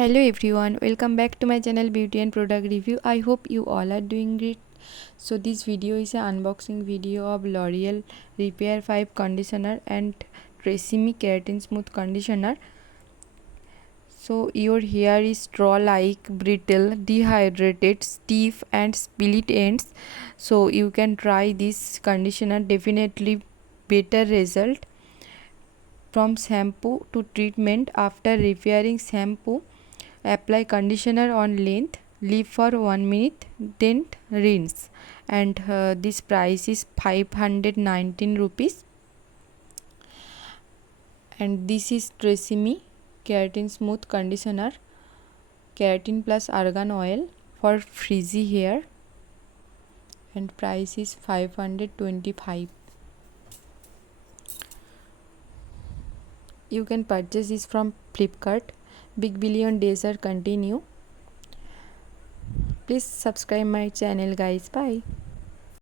Hello everyone, welcome back to my channel Beauty and Product Review. I hope you all are doing great. So this video is an unboxing video of L'Oreal Repair 5 conditioner and Tresseme Keratin Smooth conditioner. So your hair is straw-like, brittle, dehydrated, stiff and split ends. So you can try this conditioner, definitely better result. From shampoo to treatment, after repairing shampoo, apply conditioner on length, leave for 1 minute, then rinse. And this price is 519 rupees. And this is Tresseme Keratin Smooth Conditioner, Keratin plus argan oil for frizzy hair, and price is 525. You can purchase this from Flipkart. Big billion days are continue. Please subscribe my channel guys. Bye.